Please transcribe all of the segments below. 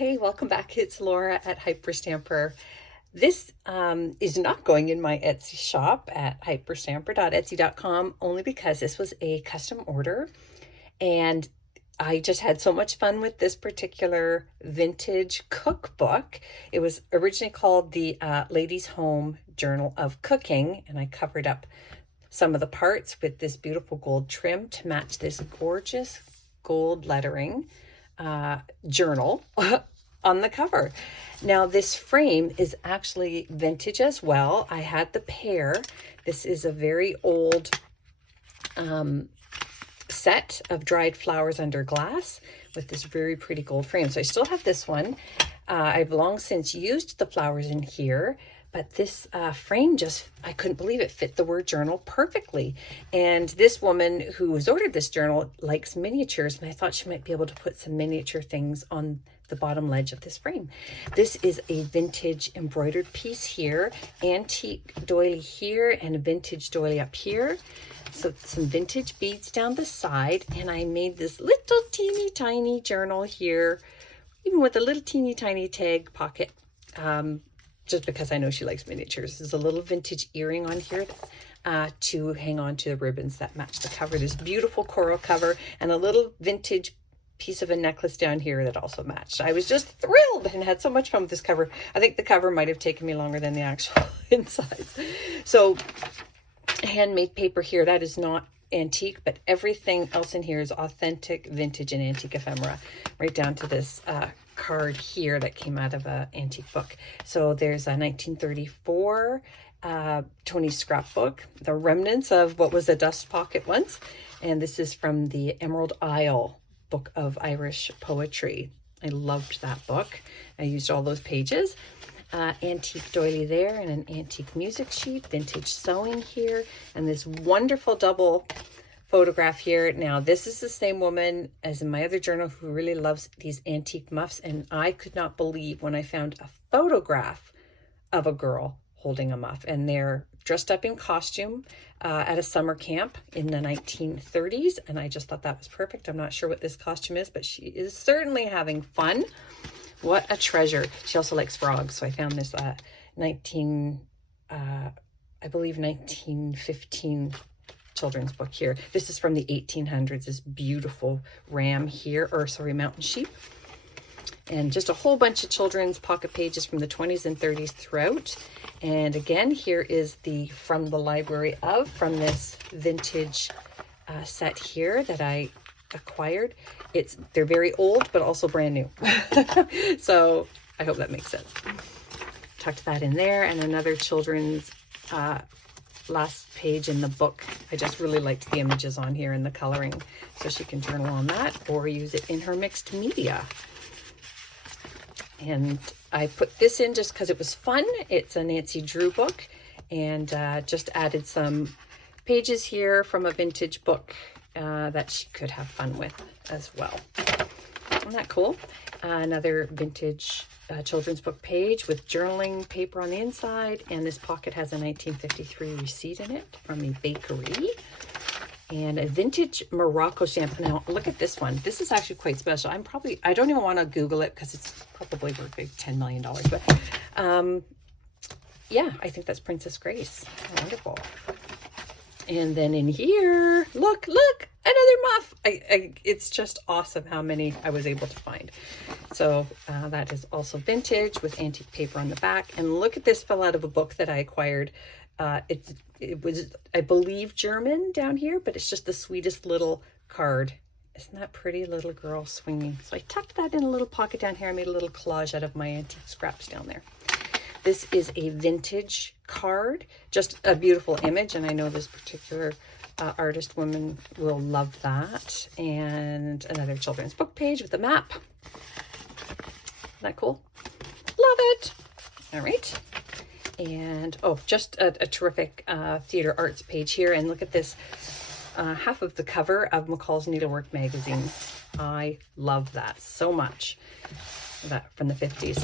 Hey, welcome back. It's Laura at Hyperstamper. This is not going in my Etsy shop at hyperstamper.etsy.com only because this was a custom order and I just had so much fun with this particular vintage cookbook. It was originally called the Ladies' Home Journal of Cooking, and I covered up some of the parts with this beautiful gold trim to match this gorgeous gold lettering journal on the cover. Now this frame is actually vintage as well. I had the pair. This is a very old set of dried flowers under glass with this very pretty gold frame. So I still have this one. I've long since used the flowers in here, but this frame just, I couldn't believe it fit the word journal perfectly. And this woman who has ordered this journal likes miniatures, and I thought she might be able to put some miniature things on the bottom ledge of this frame. This is a vintage embroidered piece here, antique doily here, and a vintage doily up here. So some vintage beads down the side, and I made this little teeny tiny journal here, even with a little teeny tiny tag pocket, just because I know she likes miniatures. There's a little vintage earring on here to hang on to the ribbons that match the cover. This beautiful coral cover and a little vintage piece of a necklace down here that also matched. I was just thrilled and had so much fun with this cover. I think the cover might have taken me longer than the actual insides. So handmade paper here, that is not antique, but everything else in here is authentic vintage and antique ephemera, right down to this card here that came out of an antique book. So there's a 1934 Tony's scrapbook, the remnants of what was a dust pocket once, and this is from the Emerald Isle book of Irish poetry. I loved that book. I used all those pages. Antique doily there, and an antique music sheet, vintage sewing here, and this wonderful double photograph here. Now this is the same woman as in my other journal who really loves these antique muffs, and I could not believe when I found a photograph of a girl holding a muff, and they're dressed up in costume at a summer camp in the 1930s, and I just thought that was perfect. I'm not sure what this costume is, but she is certainly having fun. What a treasure. She also likes frogs, so I found this I believe 1915 children's book here. This is from the 1800s, this beautiful ram here, or sorry, mountain sheep. And just a whole bunch of children's pocket pages from the 20s and 30s throughout. And again, here is the from the library from this vintage set here that I acquired. They're very old, but also brand new. So I hope that makes sense. Tucked that in there, and another children's last page in the book. I just really liked the images on here and the coloring, so she can journal on that or use it in her mixed media. And I put this in just because it was fun. It's a Nancy Drew book, and just added some pages here from a vintage book that she could have fun with as well. Isn't that cool? Another vintage children's book page with journaling paper on the inside, and this pocket has a 1953 receipt in it from a bakery, and a vintage Morocco shampoo. Now look at this one. This is actually quite special. I don't even want to Google it because it's probably worth like $10 million, but yeah, I think that's Princess Grace. Wonderful. And then in here, look, another muff. It's just awesome how many I was able to find. So that is also vintage with antique paper on the back. And look at this, fell out of a book that I acquired. It was, I believe, German down here, but it's just the sweetest little card. Isn't that pretty? Little girl swinging. So I tucked that in a little pocket down here. I made a little collage out of my antique scraps down there. This is a vintage card, just a beautiful image, and I know this particular artist woman will love that. And another children's book page with a map. Isn't that cool? Love it. All right. And oh, just a terrific theater arts page here. And look at this, half of the cover of McCall's Needlework magazine. I love that so much. That from the 50s.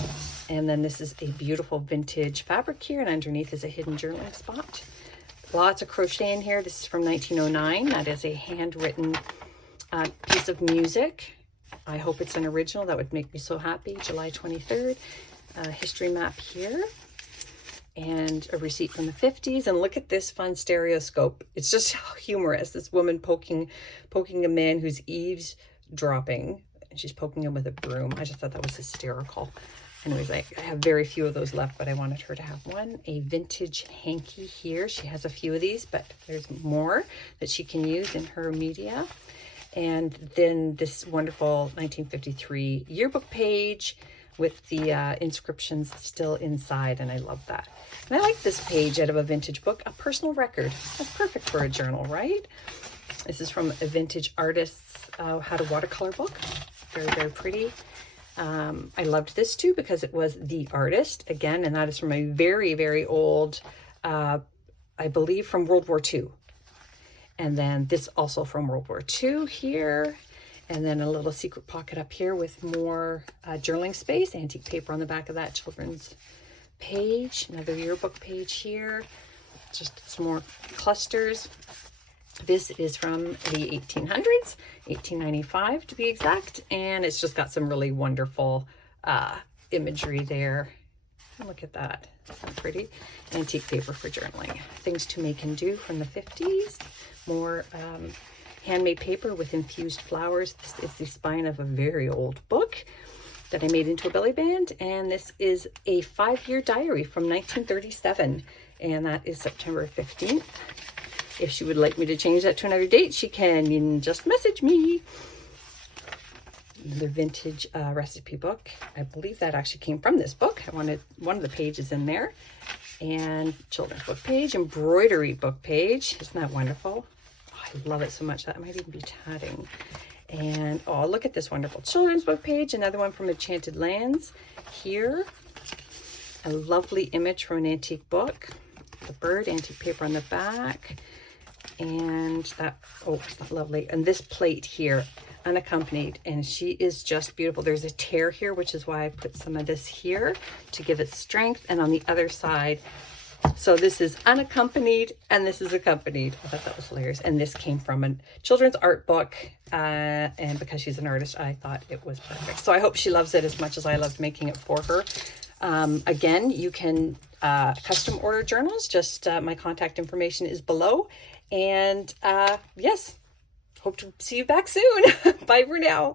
And then this is a beautiful vintage fabric here, and underneath is a hidden journaling spot. Lots of crochet in here. This is from 1909. That is a handwritten piece of music I hope it's an original. That would make me so happy. July 23rd. History map here. And a receipt from the 50s. And look at this fun stereoscope. It's just humorous. This woman poking a man who's eavesdropping. And she's poking him with a broom. I just thought that was hysterical. Anyways, I have very few of those left, but I wanted her to have one. A vintage hanky here. She has a few of these, but there's more that she can use in her media. And then this wonderful 1953 yearbook page with the inscriptions still inside, and I love that. And I like this page out of a vintage book, a personal record. That's perfect for a journal, right? This is from a vintage artist's How to Watercolor book. Very, very pretty. I loved this too because it was The Artist again, and that is from a very, very old, I believe from World War II. And then this also from World War II here. And then a little secret pocket up here with more journaling space, antique paper on the back of that children's page. Another yearbook page here. Just some more clusters. This is from the 1800s, 1895 to be exact, and it's just got some really wonderful imagery there. Look at that, so pretty. Antique paper for journaling. Things to make and do from the 50s. More handmade paper with infused flowers. This is the spine of a very old book that I made into a belly band, and this is a 5-year diary from 1937, and that is September 15th. If she would like me to change that to another date, she can just message me. The vintage recipe book. I believe that actually came from this book. I wanted one of the pages in there. And children's book page, embroidery book page. Isn't that wonderful? Oh, I love it so much. That might even be tatting. And oh, look at this wonderful children's book page. Another one from Enchanted Lands. Here, a lovely image from an antique book. The bird, antique paper on the back. And that, oh, it's not lovely. And this plate here, unaccompanied, and she is just beautiful. There's a tear here, which is why I put some of this here to give it strength, and on the other side. So this is unaccompanied and this is accompanied. I thought that was hilarious. And this came from a children's art book, and because she's an artist, I thought it was perfect. So I hope she loves it as much as I loved making it for her. Again, you can custom order journals. Just my contact information is below. And yes, hope to see you back soon. Bye for now.